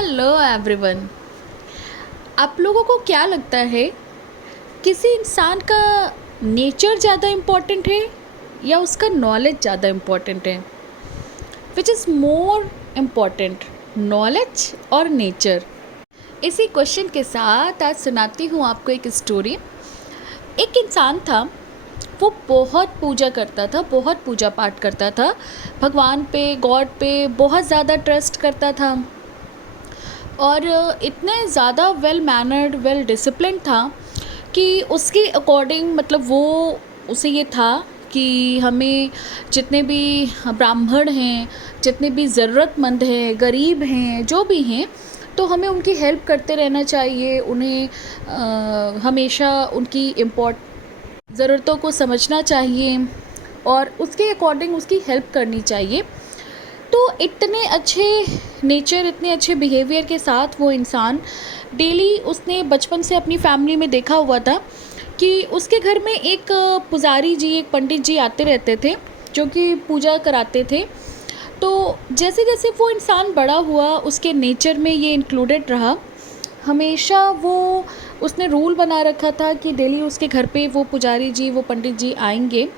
Hello everyone. आप लोगों को क्या लगता है, किसी इंसान का नेचर ज़्यादा इम्पोर्टेंट है या उसका नॉलेज ज़्यादा इम्पोर्टेंट है? Which is more important, knowledge और नेचर? इसी क्वेश्चन के साथ आज सुनाती हूँ आपको एक स्टोरी। एक इंसान था, वो बहुत पूजा करता था, बहुत पूजा पाठ करता था, भगवान पे, गॉड पे बहुत ज़्यादा ट्रस्ट करता था और इतने ज़्यादा वेल मैनर्ड, वेल डिसिप्लिन था कि उसके अकॉर्डिंग, मतलब वो उसे ये था कि हमें जितने भी ब्राह्मण हैं, जितने भी ज़रूरतमंद हैं, गरीब हैं, जो भी हैं, तो हमें उनकी हेल्प करते रहना चाहिए। उन्हें हमेशा उनकी ज़रूरतों को समझना चाहिए और उसके अकॉर्डिंग उसकी हेल्प करनी चाहिए। तो इतने अच्छे नेचर, इतने अच्छे बिहेवियर के साथ वो इंसान डेली, उसने बचपन से अपनी फैमिली में देखा हुआ था कि उसके घर में एक पुजारी जी, एक पंडित जी आते रहते थे जो कि पूजा कराते थे। तो जैसे जैसे वो इंसान बड़ा हुआ, उसके नेचर में ये इंक्लूडेड रहा। हमेशा वो, उसने रूल बना रखा था कि डेली उसके घर पे वो पुजारी जी, वो पंडित जी आएंगे।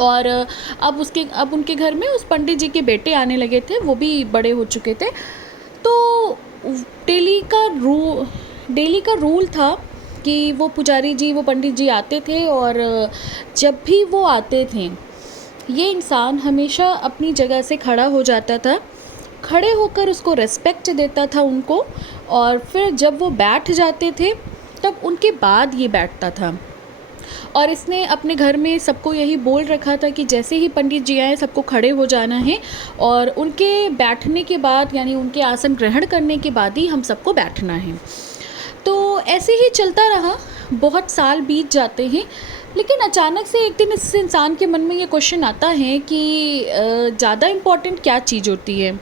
और अब उनके घर में उस पंडित जी के बेटे आने लगे थे, वो भी बड़े हो चुके थे। तो डेली का रू डेली का रूल था कि वो पुजारी जी, वो पंडित जी आते थे और जब भी वो आते थे, ये इंसान हमेशा अपनी जगह से खड़ा हो जाता था, खड़े होकर उसको रेस्पेक्ट देता था उनको, और फिर जब वो बैठ जाते थे तब उनके बाद ये बैठता था। और इसने अपने घर में सबको यही बोल रखा था कि जैसे ही पंडित जी आए सबको खड़े हो जाना है और उनके बैठने के बाद, यानी उनके आसन ग्रहण करने के बाद ही हम सबको बैठना है। तो ऐसे ही चलता रहा, बहुत साल बीत जाते हैं। लेकिन अचानक से एक दिन इस इंसान के मन में ये क्वेश्चन आता है कि ज़्यादा इम्पॉर्टेंट क्या चीज़ होती है,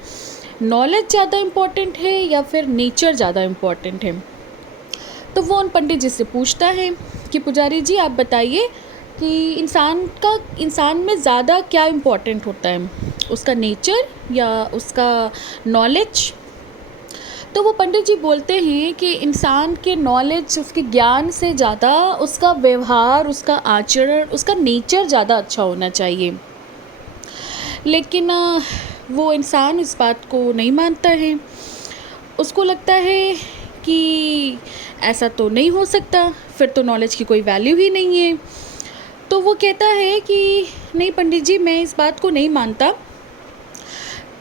नॉलेज ज़्यादा इम्पॉर्टेंट है या फिर नेचर ज़्यादा इम्पॉर्टेंट है? तो वो उन पंडित जी से पूछता है कि पुजारी जी, आप बताइए कि इंसान में ज़्यादा क्या इम्पोर्टेंट होता है, उसका नेचर या उसका नॉलेज? तो वो पंडित जी बोलते हैं कि इंसान के नॉलेज, उसके ज्ञान से ज़्यादा उसका व्यवहार, उसका आचरण, उसका नेचर ज़्यादा अच्छा होना चाहिए। लेकिन वो इंसान इस बात को नहीं मानता है। उसको लगता है कि ऐसा तो नहीं हो सकता, फिर तो नॉलेज की कोई वैल्यू ही नहीं है। तो वो कहता है कि नहीं पंडित जी, मैं इस बात को नहीं मानता,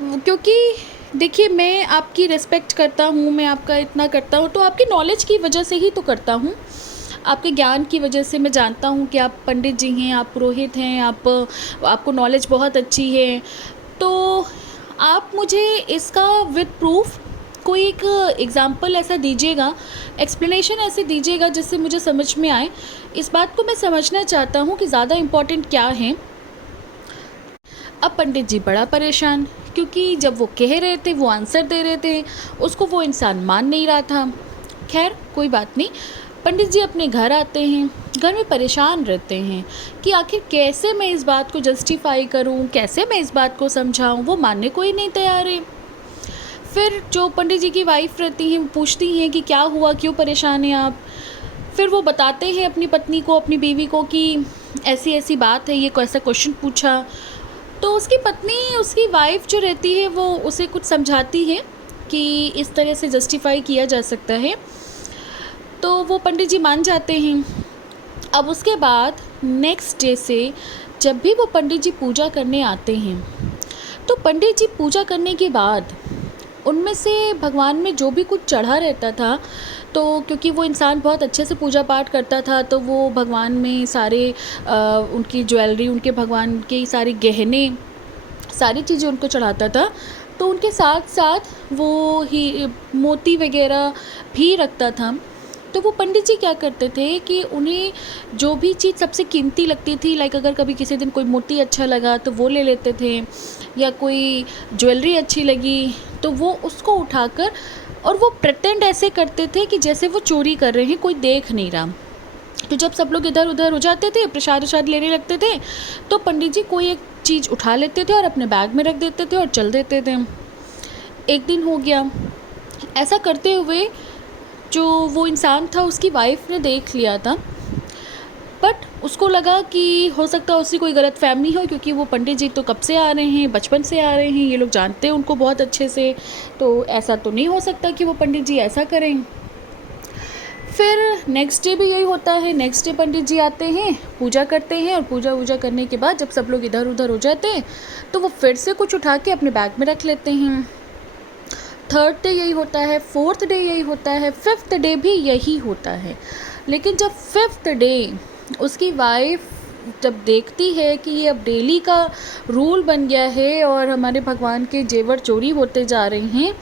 क्योंकि देखिए, मैं आपकी रिस्पेक्ट करता हूँ, मैं आपका इतना करता हूँ तो आपकी नॉलेज की वजह से ही तो करता हूँ, आपके ज्ञान की वजह से। मैं जानता हूँ कि आप पंडित जी हैं, आप पुरोहित हैं, आपको नॉलेज बहुत अच्छी है। तो आप मुझे इसका विद प्रूफ कोई एक एग्ज़ाम्पल ऐसा दीजिएगा, एक्सप्लेनेशन ऐसे दीजिएगा जिससे मुझे समझ में आए। इस बात को मैं समझना चाहता हूँ कि ज़्यादा इम्पोर्टेंट क्या है। अब पंडित जी बड़ा परेशान, क्योंकि जब वो कह रहे थे, वो आंसर दे रहे थे, उसको वो इंसान मान नहीं रहा था। खैर कोई बात नहीं, पंडित जी अपने घर आते हैं, घर में परेशान रहते हैं कि आखिर कैसे मैं इस बात को जस्टिफाई करूं, कैसे मैं इस बात को समझाऊं। वो मानने को ही नहीं तैयार है। फिर जो पंडित जी की वाइफ रहती हैं, वो पूछती हैं कि क्या हुआ, क्यों परेशान हैं आप? फिर वो बताते हैं अपनी पत्नी को, अपनी बीवी को, कि ऐसी ऐसी बात है, ये ऐसा क्वेश्चन पूछा। तो उसकी पत्नी, उसकी वाइफ जो रहती है, वो उसे कुछ समझाती है कि इस तरह से जस्टिफाई किया जा सकता है। तो वो पंडित जी मान जाते हैं। अब उसके बाद नेक्स्ट डे से जब भी वो पंडित जी पूजा करने आते हैं, तो पंडित जी पूजा करने के बाद उनमें से भगवान में जो भी कुछ चढ़ा रहता था, तो क्योंकि वो इंसान बहुत अच्छे से पूजा पाठ करता था, तो वो भगवान में सारे उनकी ज्वेलरी, उनके भगवान के सारे गहने, सारी चीज़ें उनको चढ़ाता था। तो उनके साथ साथ वो ही मोती वगैरह भी रखता था। तो वो पंडित जी क्या करते थे कि उन्हें जो भी चीज़ सबसे कीमती लगती थी, लाइक अगर कभी किसी दिन कोई मोती अच्छा लगा तो वो ले लेते थे, या कोई ज्वेलरी अच्छी लगी तो वो उसको उठाकर, और वो प्रिटेंड ऐसे करते थे कि जैसे वो चोरी कर रहे हैं, कोई देख नहीं रहा। तो जब सब लोग इधर उधर हो जाते थे, प्रसाद वसाद लेने लगते थे, तो पंडित जी कोई एक चीज़ उठा लेते थे और अपने बैग में रख देते थे और चल देते थे। एक दिन हो गया, ऐसा करते हुए जो वो इंसान था उसकी वाइफ ने देख लिया था, बट उसको लगा कि हो सकता है उसकी कोई गलतफ़हमी हो, क्योंकि वो पंडित जी तो कब से आ रहे हैं, बचपन से आ रहे हैं, ये लोग जानते हैं उनको बहुत अच्छे से, तो ऐसा तो नहीं हो सकता कि वो पंडित जी ऐसा करें। फिर नेक्स्ट डे भी यही होता है। नेक्स्ट डे पंडित जी आते हैं, पूजा करते हैं, और पूजा वूजा करने के बाद जब सब लोग इधर उधर हो जाते हैं तो वो फिर से कुछ उठा के अपने बैग में रख लेते हैं। थर्ड डे यही होता है, फोर्थ डे यही होता है, फिफ्थ डे भी यही होता है। लेकिन जब फिफ्थ डे उसकी वाइफ जब देखती है कि ये अब डेली का रूल बन गया है और हमारे भगवान के जेवर चोरी होते जा रहे हैं,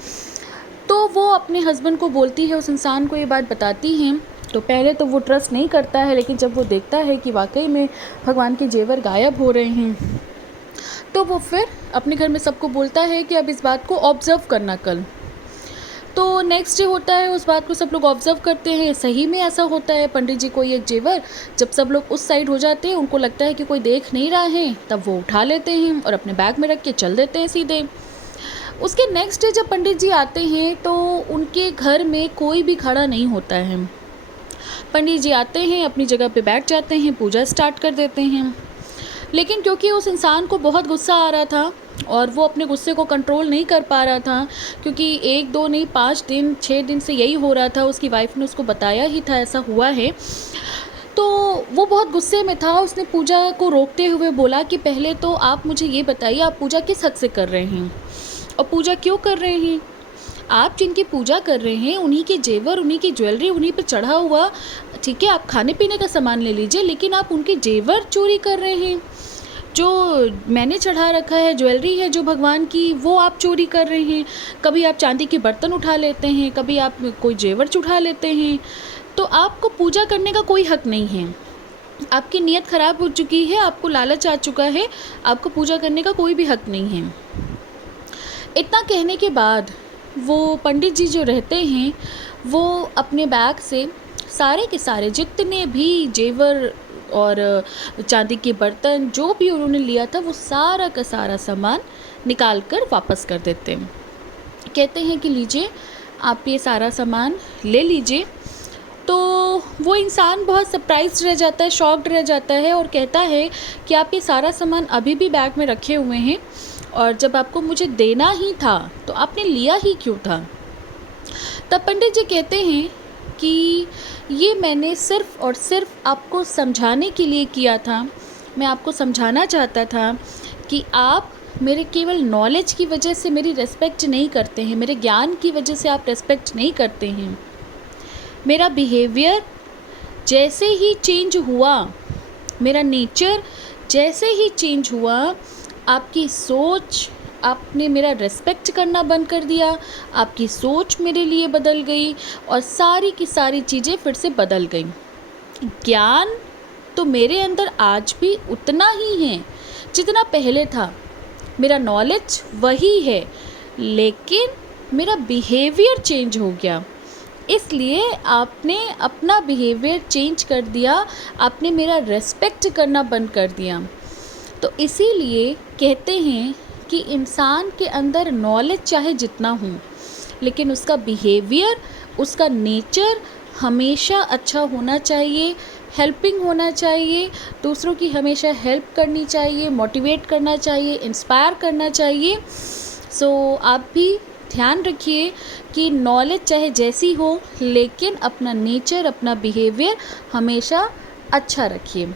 तो वो अपने हस्बैंड को बोलती है, उस इंसान को ये बात बताती हैं। तो पहले तो वो ट्रस्ट नहीं करता है, लेकिन जब वो देखता है कि वाकई में भगवान के जेवर गायब हो रहे हैं, तो वो फिर अपने घर में सबको बोलता है कि अब इस बात को ऑब्ज़र्व करना कल। तो नेक्स्ट डे होता है, उस बात को सब लोग ऑब्ज़र्व करते हैं। सही में ऐसा होता है, पंडित जी को ये जेवर जब सब लोग उस साइड हो जाते हैं, उनको लगता है कि कोई देख नहीं रहा है, तब वो उठा लेते हैं और अपने बैग में रख के चल देते हैं सीधे। उसके नेक्स्ट डे जब पंडित जी आते हैं तो उनके घर में कोई भी खड़ा नहीं होता है। पंडित जी आते हैं, अपनी जगह पे बैठ जाते हैं, पूजा स्टार्ट कर देते हैं। लेकिन क्योंकि उस इंसान को बहुत गुस्सा आ रहा था और वो अपने गुस्से को कंट्रोल नहीं कर पा रहा था, क्योंकि 1-2 नहीं 5 दिन 6 दिन से यही हो रहा था, उसकी वाइफ ने उसको बताया ही था ऐसा हुआ है, तो वो बहुत गुस्से में था। उसने पूजा को रोकते हुए बोला कि पहले तो आप मुझे ये बताइए, आप पूजा किस हक से कर रहे हैं और पूजा क्यों कर रहे हैं? आप जिनकी पूजा कर रहे हैं उन्हीं के जेवर, उन्हीं की ज्वेलरी, उन्हीं पे चढ़ा हुआ, ठीक है आप खाने पीने का सामान ले लीजिए, लेकिन आप उनके जेवर चोरी कर रहे हैं। जो मैंने चढ़ा रखा है, ज्वेलरी है जो भगवान की, वो आप चोरी कर रहे हैं। कभी आप चांदी के बर्तन उठा लेते हैं, कभी आप कोई जेवर उठा लेते हैं, तो आपको पूजा करने का कोई हक नहीं है। आपकी नीयत ख़राब हो चुकी है, आपको लालच आ चुका है, आपको पूजा करने का कोई भी हक नहीं है। इतना कहने के बाद वो पंडित जी जो रहते हैं, वो अपने बैग से सारे के सारे जितने भी जेवर और चांदी के बर्तन जो भी उन्होंने लिया था, वो सारा का सारा सामान निकाल कर वापस कर देते हैं। कहते हैं कि लीजिए आप ये सारा सामान ले लीजिए। तो वो इंसान बहुत सरप्राइज्ड रह जाता है, शॉक्ड रह जाता है और कहता है कि आप ये सारा सामान अभी भी बैग में रखे हुए हैं, और जब आपको मुझे देना ही था तो आपने लिया ही क्यों था? तब पंडित जी कहते हैं कि ये मैंने सिर्फ़ और सिर्फ आपको समझाने के लिए किया था। मैं आपको समझाना चाहता था कि आप मेरे केवल नॉलेज की वजह से मेरी रिस्पेक्ट नहीं करते हैं, मेरे ज्ञान की वजह से आप रिस्पेक्ट नहीं करते हैं। मेरा बिहेवियर जैसे ही चेंज हुआ, मेरा नेचर जैसे ही चेंज हुआ, आपकी सोच, आपने मेरा रिस्पेक्ट करना बंद कर दिया, आपकी सोच मेरे लिए बदल गई और सारी की सारी चीज़ें फिर से बदल गई। ज्ञान तो मेरे अंदर आज भी उतना ही है जितना पहले था, मेरा नॉलेज वही है, लेकिन मेरा बिहेवियर चेंज हो गया। इसलिए आपने अपना बिहेवियर चेंज कर दिया, आपने मेरा रिस्पेक्ट करना बंद कर दिया। तो इसीलिए कहते हैं कि इंसान के अंदर नॉलेज चाहे जितना हो, लेकिन उसका बिहेवियर, उसका नेचर हमेशा अच्छा होना चाहिए, हेल्पिंग होना चाहिए, दूसरों की हमेशा हेल्प करनी चाहिए, मोटिवेट करना चाहिए, इंस्पायर करना चाहिए। सो आप भी ध्यान रखिए कि नॉलेज चाहे जैसी हो, लेकिन अपना नेचर, अपना बिहेवियर हमेशा अच्छा रखिए।